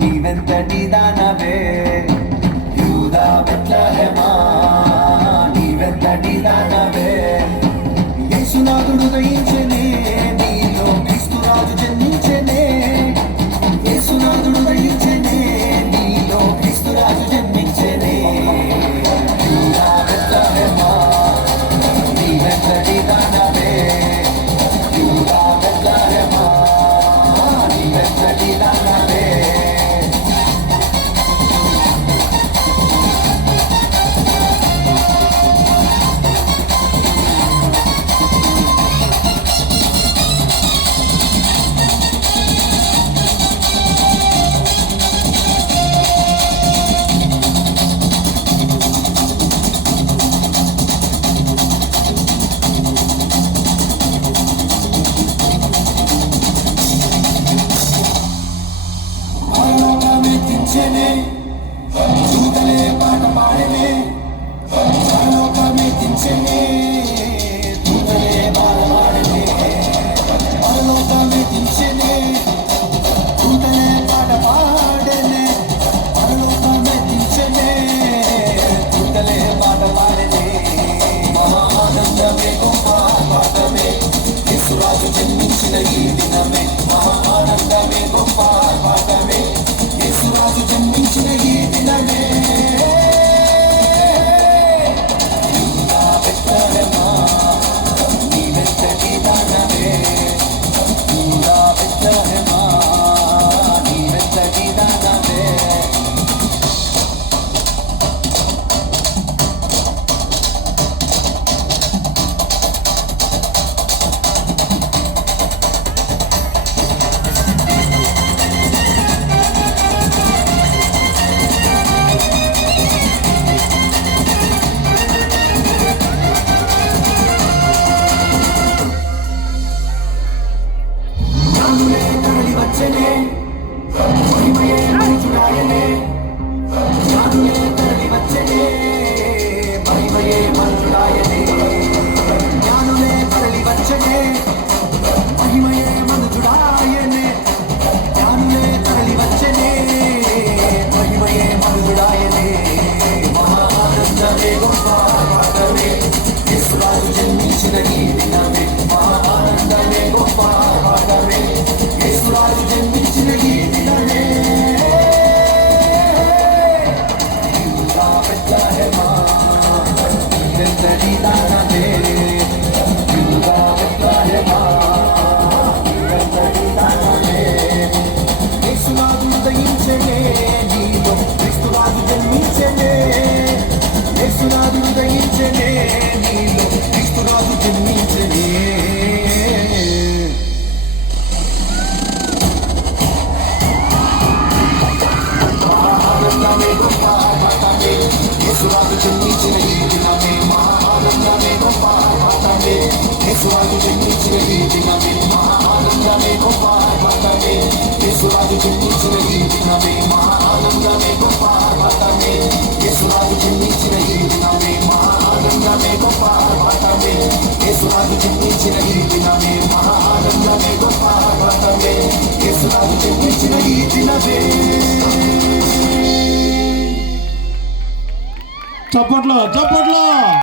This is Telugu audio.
నీవెంతటి దానవే యూదా బెత్లెహేమా, నీవెంతటి దానవే. యేసునాథుడు దయించెనే, నీలో క్రీస్తురాజు జన్మించెనే. యేసునాథుడు దయించెనే, నీలో క్రీస్తురాజు జన్మించెనే. యూదా బెత్లెహేమా, నీవెంతటి దానవే యూదా బెత్లెహేమా, నీవెంతటి దానవే. దూతలే పాట పాడనే, పరలోకమే దించెనే. దూతలే పాట పాడనే, పరలోకమే దించెనే. దూతలే పాట పాడనే, పరలోకమే దించెనే. దూతలే పాట పాడనే, మహా ఆనందమే గొప్ప ఆర్భాటమే. యేసురాజు జన్మించిన ఈ దినమే, మహా ఆనందమే గొప్ప ఆర్భాటమే. యేసురాజు జన్మించిన ఈ దినమే. యూదా బెత్లెహేమా, నీవెంతటి దానవే యూదా బెత్లెహేమా, నీవెంతటి దానవే. మహిమయే మంజుడాయనే, జ్ఞానులే తరలి వచ్చెనే. మహిమయే మంజుడాయనే, జ్ఞానులే తరలి వచ్చెనే. మహిమయే మంజుడాయనే, జ్ఞానులే తరలి వచ్చెనే. మహిమయే మంజుడాయనే, మహా ఆనందమే గొప్ప ఆర్భాటమే. యేసురాజు జన్మించిన ఈ దినమే, మహా ఆనందమే గొప్ప ఆర్భాటమే. యేసురాజు జన్మించిన ఈ దినమే. యూదా బెత్లెహేమా, నీవెంతటి దానవే యూదా బెత్లెహేమా, నీవెంతటి దానవే. యేసునాథుడు దయించెనే, నీలో క్రీస్తురాజు జన్మించెనే. యేసునాథుడు దయించెనే, నీలో క్రీస్తురాజు జన్మించెనే. యేసురాజు జన్మించిన ఈ దినమే, మహా ఆనందమే గొప్ప ఆర్భాటమే. యేసురాజు జన్మించిన ఈ దినమే, మహా ఆనందమే గొప్ప ఆర్భాటమే. యేసురాజు జన్మించిన ఈ దినమే, మహా ఆనందమే గొప్ప ఆర్భాటమే. యేసురాజు జన్మించిన ఈ దినమే, మహా ఆనందమే గొప్ప ఆర్భాటమే. యేసురాజు జన్మించిన ఈ దినమే, మహా ఆనందమే గొప్ప ఆర్భాటమే. యేసురాజు జన్మించిన ఈ దినమే. చప్పట్లో చప్పట్లో.